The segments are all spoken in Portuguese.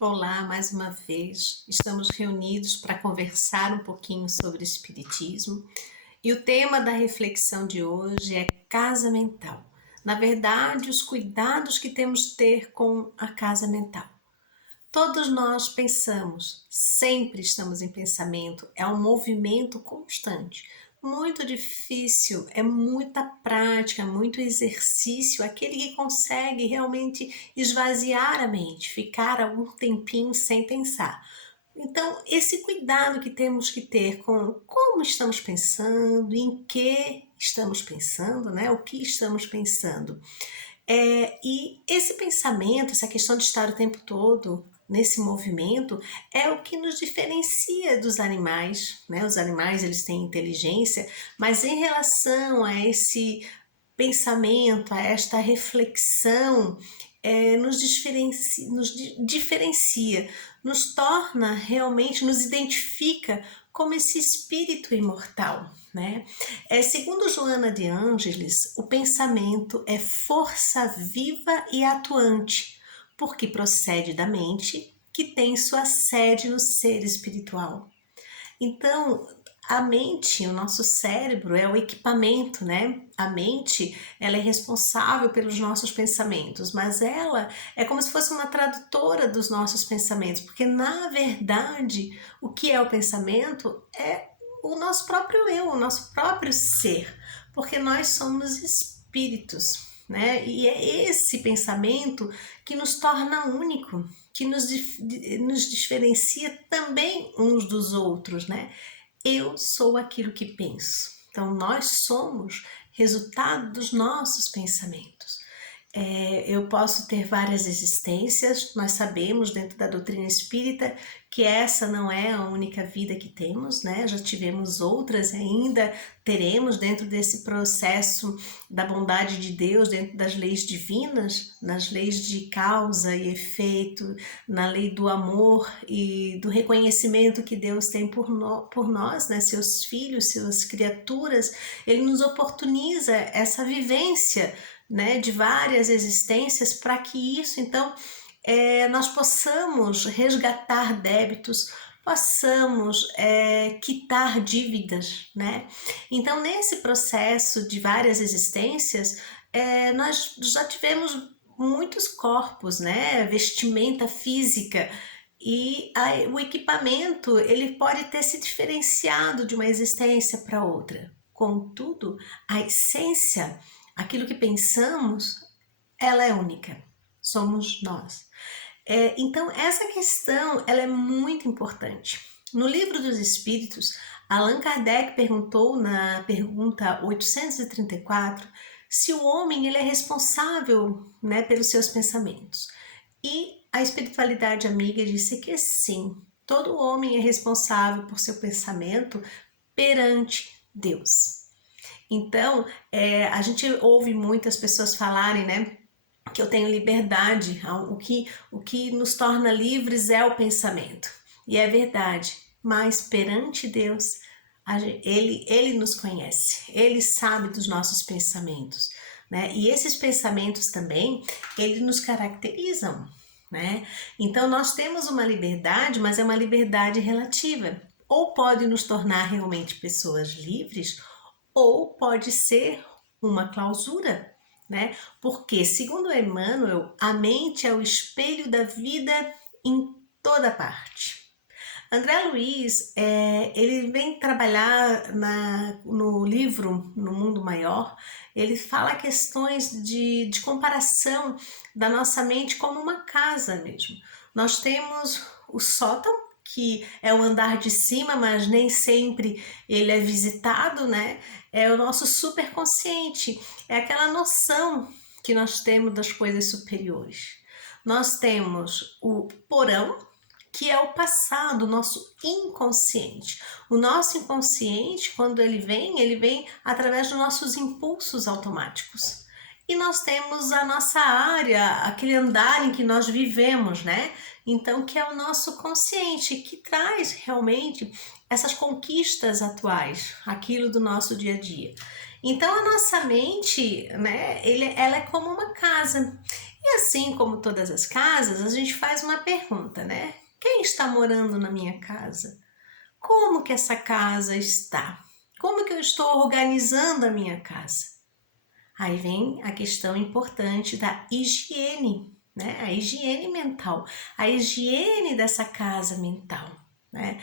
Olá, mais uma vez. Estamos reunidos para conversar um pouquinho sobre espiritismo. E o tema da reflexão de hoje é casa mental. Na verdade, os cuidados que temos de ter com a casa mental. Todos nós pensamos, sempre estamos em pensamento, é um movimento constante. Muito difícil, é muita prática, muito exercício, aquele que consegue realmente esvaziar a mente, ficar algum tempinho sem pensar. Então, esse cuidado que temos que ter com como estamos pensando, em que estamos pensando, né? O que estamos pensando. E esse pensamento, essa questão de estar o tempo todo nesse movimento, é o que nos diferencia dos animais, né? Os animais, eles têm inteligência, mas em relação a esse pensamento, a esta reflexão, nos diferencia, nos torna realmente, nos identifica como esse espírito imortal, né? Segundo Joana de Ângeles, o pensamento é força viva e atuante, porque procede da mente, que tem sua sede no ser espiritual. Então, a mente, o nosso cérebro é o equipamento, né? A mente, ela é responsável pelos nossos pensamentos, mas ela é como se fosse uma tradutora dos nossos pensamentos, porque na verdade, o que é o pensamento é o nosso próprio eu, o nosso próprio ser, porque nós somos espíritos, né? E é esse pensamento que nos torna único, que nos diferencia também uns dos outros, né? Eu sou aquilo que penso. Então, nós somos resultado dos nossos pensamentos. Eu posso ter várias existências, nós sabemos dentro da doutrina espírita que essa não é a única vida que temos, né? Já tivemos outras e ainda teremos dentro desse processo da bondade de Deus, dentro das leis divinas, nas leis de causa e efeito, na lei do amor e do reconhecimento que Deus tem por nós, né? Seus filhos, suas criaturas, Ele nos oportuniza essa vivência, né, de várias existências para que isso, então, nós possamos resgatar débitos, possamos quitar dívidas, né? Então, nesse processo de várias existências, nós já tivemos muitos corpos, né? Vestimenta física, e o equipamento ele pode ter se diferenciado de uma existência para outra. Contudo, a essência, aquilo que pensamos, ela é única. Somos nós. Então, essa questão ela é muito importante. No Livro dos Espíritos, Allan Kardec perguntou na pergunta 834 se o homem ele é responsável, né, pelos seus pensamentos. E a espiritualidade amiga disse que sim, todo homem é responsável por seu pensamento perante Deus. Então, a gente ouve muitas pessoas falarem, né, que eu tenho liberdade, o que nos torna livres é o pensamento. E é verdade, mas perante Deus, ele nos conhece, Ele sabe dos nossos pensamentos, né? E esses pensamentos também, eles nos caracterizam, né? Então nós temos uma liberdade, mas é uma liberdade relativa. Ou pode nos tornar realmente pessoas livres, ou pode ser uma clausura, né? Porque, segundo Emmanuel, a mente é o espelho da vida em toda parte. André Luiz, ele vem trabalhar no livro No Mundo Maior, ele fala questões de comparação da nossa mente como uma casa mesmo. Nós temos o sótão, que é o andar de cima, mas nem sempre ele é visitado, né? É o nosso superconsciente, é aquela noção que nós temos das coisas superiores. Nós temos o porão, que é o passado, o nosso inconsciente. O nosso inconsciente, quando ele vem através dos nossos impulsos automáticos. E nós temos a nossa área, aquele andar em que nós vivemos, né? Então, que é o nosso consciente, que traz realmente essas conquistas atuais, aquilo do nosso dia a dia. Então, a nossa mente, né, ela é como uma casa. E assim como todas as casas, a gente faz uma pergunta, né? Quem está morando na minha casa? Como que essa casa está? Como que eu estou organizando a minha casa? Aí vem a questão importante da higiene, né? A higiene mental, a higiene dessa casa mental, né?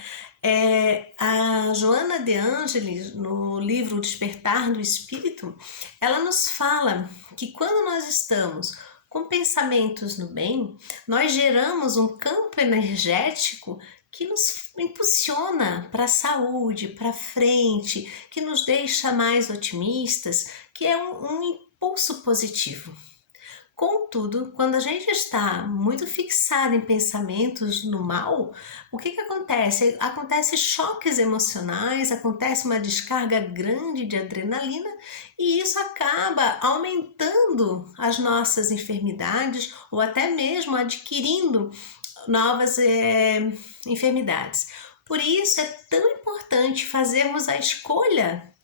A Joana de Ângeles, no livro O Despertar do Espírito, ela nos fala que quando nós estamos com pensamentos no bem, nós geramos um campo energético que nos impulsiona para a saúde, para frente, que nos deixa mais otimistas, que é um impulso positivo. Contudo, quando a gente está muito fixado em pensamentos no mal, o que acontece? Acontece choques emocionais, acontece uma descarga grande de adrenalina e isso acaba aumentando as nossas enfermidades ou até mesmo adquirindo novas enfermidades. Por isso é tão importante fazermos a escolha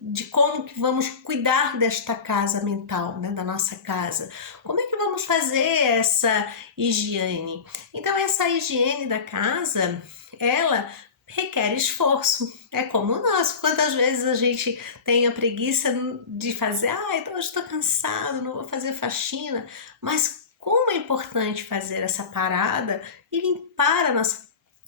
de como que vamos cuidar desta casa mental, né, da nossa casa. Como é que vamos fazer essa higiene? Então, essa higiene da casa, ela requer esforço. É como nós, quantas vezes a gente tem a preguiça de fazer, então eu estou cansado, não vou fazer faxina, mas como é importante fazer essa parada e limpar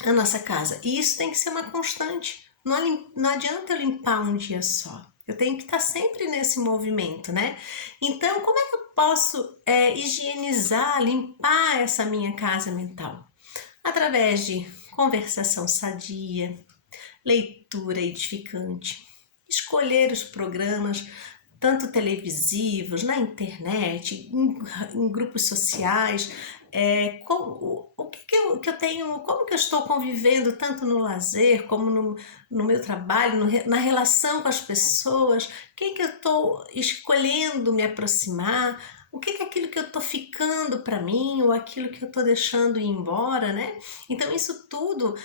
a nossa casa. E isso tem que ser uma constante. Não adianta eu limpar um dia só. Eu tenho que estar sempre nesse movimento, né? Então, como é que eu posso higienizar, limpar essa minha casa mental? Através de conversação sadia, leitura edificante, escolher os programas, tanto televisivos, na internet, em grupos sociais, o que eu tenho, como que eu estou convivendo tanto no lazer como no meu trabalho, na relação com as pessoas, quem que eu estou escolhendo me aproximar, o que é aquilo que eu estou ficando para mim ou aquilo que eu estou deixando ir embora, né? Então isso tudo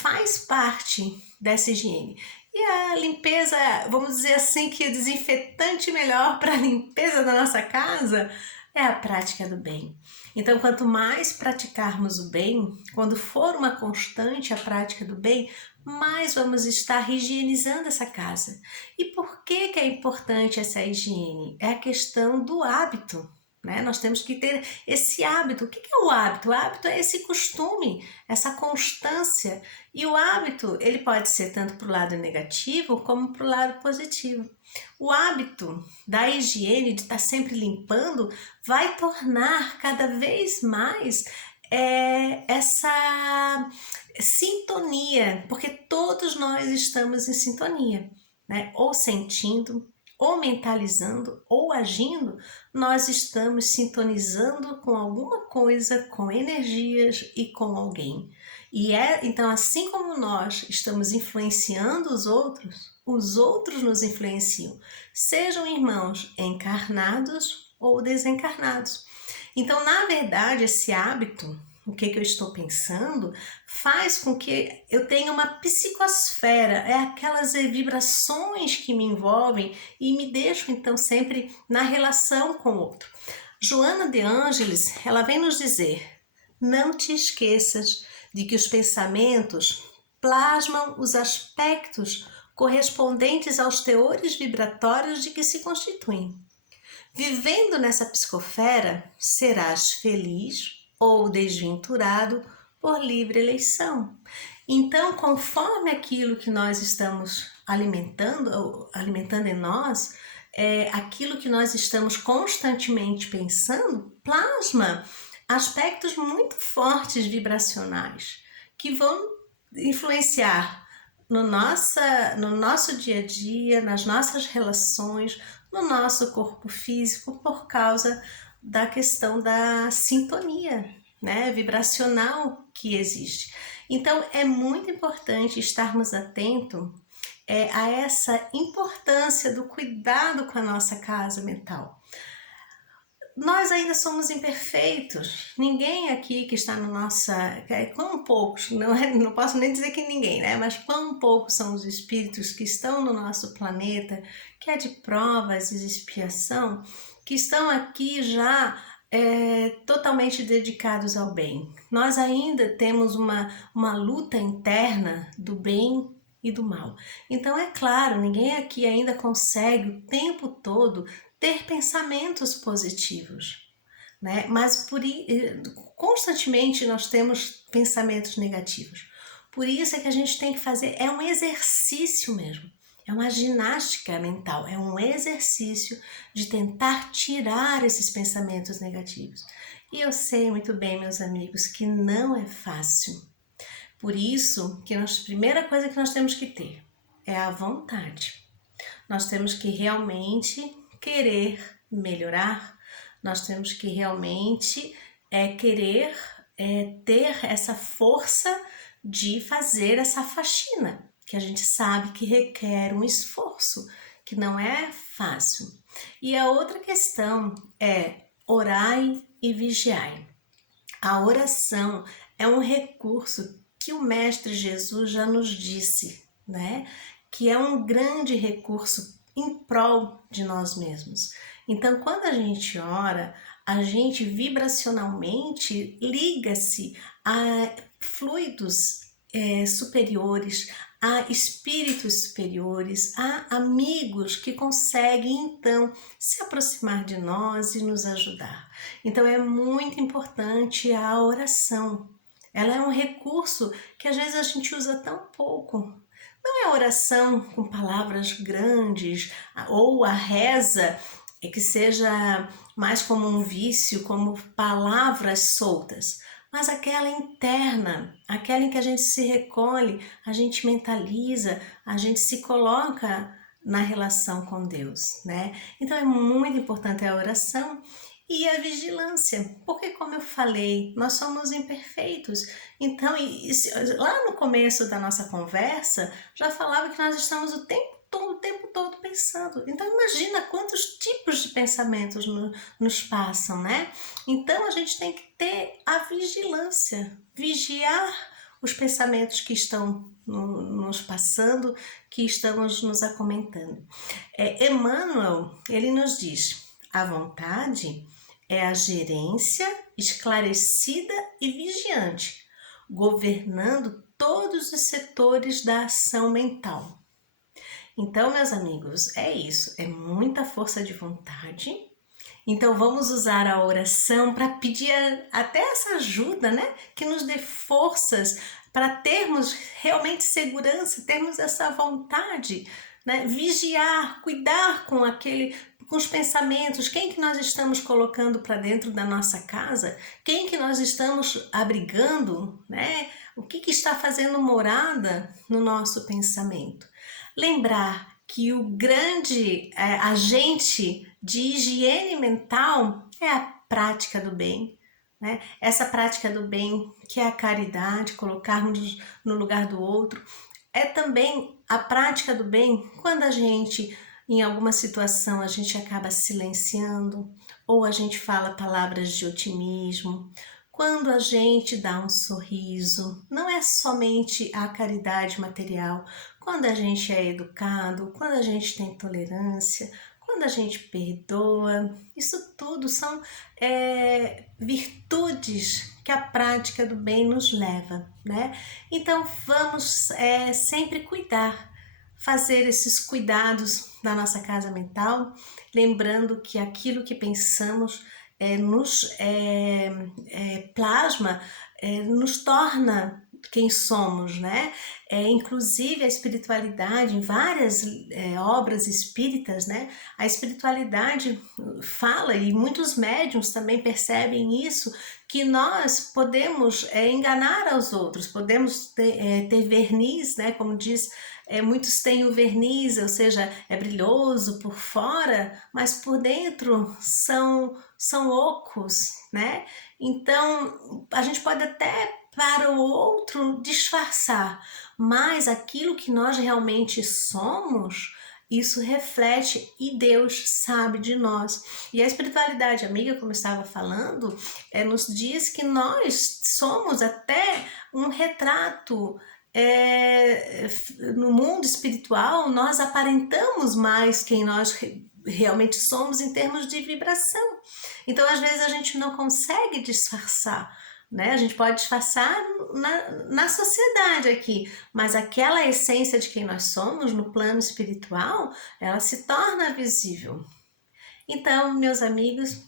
faz parte dessa higiene. E a limpeza, vamos dizer assim, que o desinfetante melhor para a limpeza da nossa casa é a prática do bem. Então, quanto mais praticarmos o bem, quando for uma constante a prática do bem, mais vamos estar higienizando essa casa. E por que é importante essa higiene? É a questão do hábito. Né? Nós temos que ter esse hábito. O que é o hábito? O hábito é esse costume, essa constância. E o hábito, ele pode ser tanto para o lado negativo como para o lado positivo. O hábito da higiene, de estar sempre limpando, vai tornar cada vez mais essa sintonia, porque todos nós estamos em sintonia, né? Ou sentindo, ou mentalizando, ou agindo, nós estamos sintonizando com alguma coisa, com energias e com alguém. Então, assim como nós estamos influenciando os outros nos influenciam, sejam irmãos encarnados ou desencarnados. Então, na verdade, esse hábito, o que eu estou pensando, faz com que eu tenha uma psicosfera, aquelas vibrações que me envolvem e me deixam então sempre na relação com o outro. Joana de Ângeles, ela vem nos dizer: não te esqueças de que os pensamentos plasmam os aspectos correspondentes aos teores vibratórios de que se constituem. Vivendo nessa psicosfera, serás feliz ou desventurado por livre eleição. Então, conforme aquilo que nós estamos alimentando em nós, aquilo que nós estamos constantemente pensando, plasma aspectos muito fortes vibracionais que vão influenciar no nosso dia a dia, nas nossas relações, no nosso corpo físico, por causa da questão da sintonia, né, vibracional que existe. Então, é muito importante estarmos atentos a essa importância do cuidado com a nossa casa mental. Nós ainda somos imperfeitos. Ninguém aqui que está no nossa... Quão poucos, não posso nem dizer que ninguém, né? Mas quão poucos são os espíritos que estão no nosso planeta, que é de provas e expiação, que estão aqui já totalmente dedicados ao bem. Nós ainda temos uma luta interna do bem e do mal. Então, é claro, ninguém aqui ainda consegue o tempo todo ter pensamentos positivos, né? Mas constantemente nós temos pensamentos negativos. Por isso é que a gente tem que fazer, é um exercício mesmo, é uma ginástica mental, é um exercício de tentar tirar esses pensamentos negativos. E eu sei muito bem, meus amigos, que não é fácil. Por isso que a primeira coisa que nós temos que ter é a vontade. Nós temos que realmente querer melhorar, nós temos que realmente querer ter essa força de fazer essa faxina, que a gente sabe que requer um esforço, que não é fácil. E a outra questão é orai e vigiai. A oração é um recurso que o Mestre Jesus já nos disse, né? Que é um grande recurso em prol de nós mesmos. Então, quando a gente ora, a gente vibracionalmente liga-se a fluidos superiores, a espíritos superiores, a amigos que conseguem então se aproximar de nós e nos ajudar. Então é muito importante a oração. Ela é um recurso que às vezes a gente usa tão pouco. Não é oração com palavras grandes ou a reza que seja mais como um vício, como palavras soltas, mas aquela interna, aquela em que a gente se recolhe, a gente mentaliza, a gente se coloca na relação com Deus, né? Então é muito importante a oração e a vigilância, porque como eu falei, nós somos imperfeitos. Então, lá no começo da nossa conversa, já falava que nós estamos o tempo todo pensando. Então, imagina quantos tipos de pensamentos nos passam, né? Então, a gente tem que ter a vigilância, vigiar os pensamentos que estão nos passando, que estamos nos acomentando. Emmanuel, ele nos diz, a vontade é a gerência esclarecida e vigiante, governando todos os setores da ação mental. Então, meus amigos, é isso, é muita força de vontade. Então, vamos usar a oração para pedir até essa ajuda, né? Que nos dê forças para termos realmente segurança, termos essa vontade, né? Vigiar, cuidar com os pensamentos, quem que nós estamos colocando para dentro da nossa casa, quem que nós estamos abrigando, né? O que está fazendo morada no nosso pensamento. Lembrar que o grande agente de higiene mental é a prática do bem, né? Essa prática do bem que é a caridade, colocarmos no lugar do outro, é também a prática do bem quando a gente, em alguma situação, a gente acaba silenciando ou a gente fala palavras de otimismo, quando a gente dá um sorriso, não é somente a caridade material, quando a gente é educado, quando a gente tem tolerância, quando a gente perdoa, isso tudo são virtudes que a prática do bem nos leva, né? Então vamos sempre cuidar, fazer esses cuidados na nossa casa mental, lembrando que aquilo que pensamos nos plasma, nos torna quem somos, né? Inclusive a espiritualidade, em várias obras espíritas, né? A espiritualidade fala, e muitos médiuns também percebem isso, que nós podemos enganar aos outros, podemos ter verniz, né? Como diz, muitos têm o verniz, ou seja, é brilhoso por fora, mas por dentro são ocos, né? Então, a gente pode até para o outro disfarçar, mas aquilo que nós realmente somos, isso reflete e Deus sabe de nós. E a espiritualidade amiga, como eu estava falando, nos diz que nós somos até um retrato. No mundo espiritual, nós aparentamos mais quem nós realmente somos em termos de vibração. Então, às vezes, a gente não consegue disfarçar, né? A gente pode disfarçar na sociedade aqui, mas aquela essência de quem nós somos no plano espiritual, ela se torna visível. Então, meus amigos,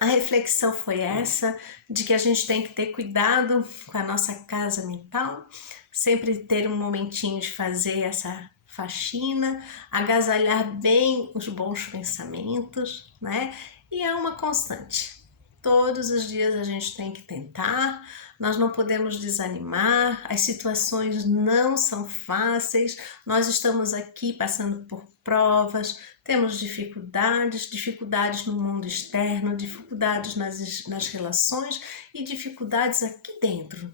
a reflexão foi essa, de que a gente tem que ter cuidado com a nossa casa mental, sempre ter um momentinho de fazer essa faxina, agasalhar bem os bons pensamentos, né? E é uma constante. Todos os dias a gente tem que tentar, nós não podemos desanimar, as situações não são fáceis, nós estamos aqui passando por provas, temos dificuldades no mundo externo, dificuldades nas relações e dificuldades aqui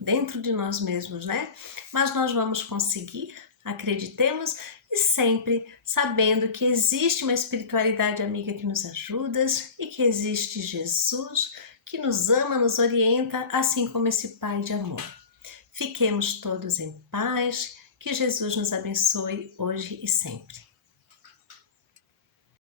dentro de nós mesmos, né? Mas nós vamos conseguir, acreditemos, e sempre sabendo que existe uma espiritualidade amiga que nos ajuda e que existe Jesus que nos ama, nos orienta, assim como esse Pai de amor. Fiquemos todos em paz, que Jesus nos abençoe hoje e sempre.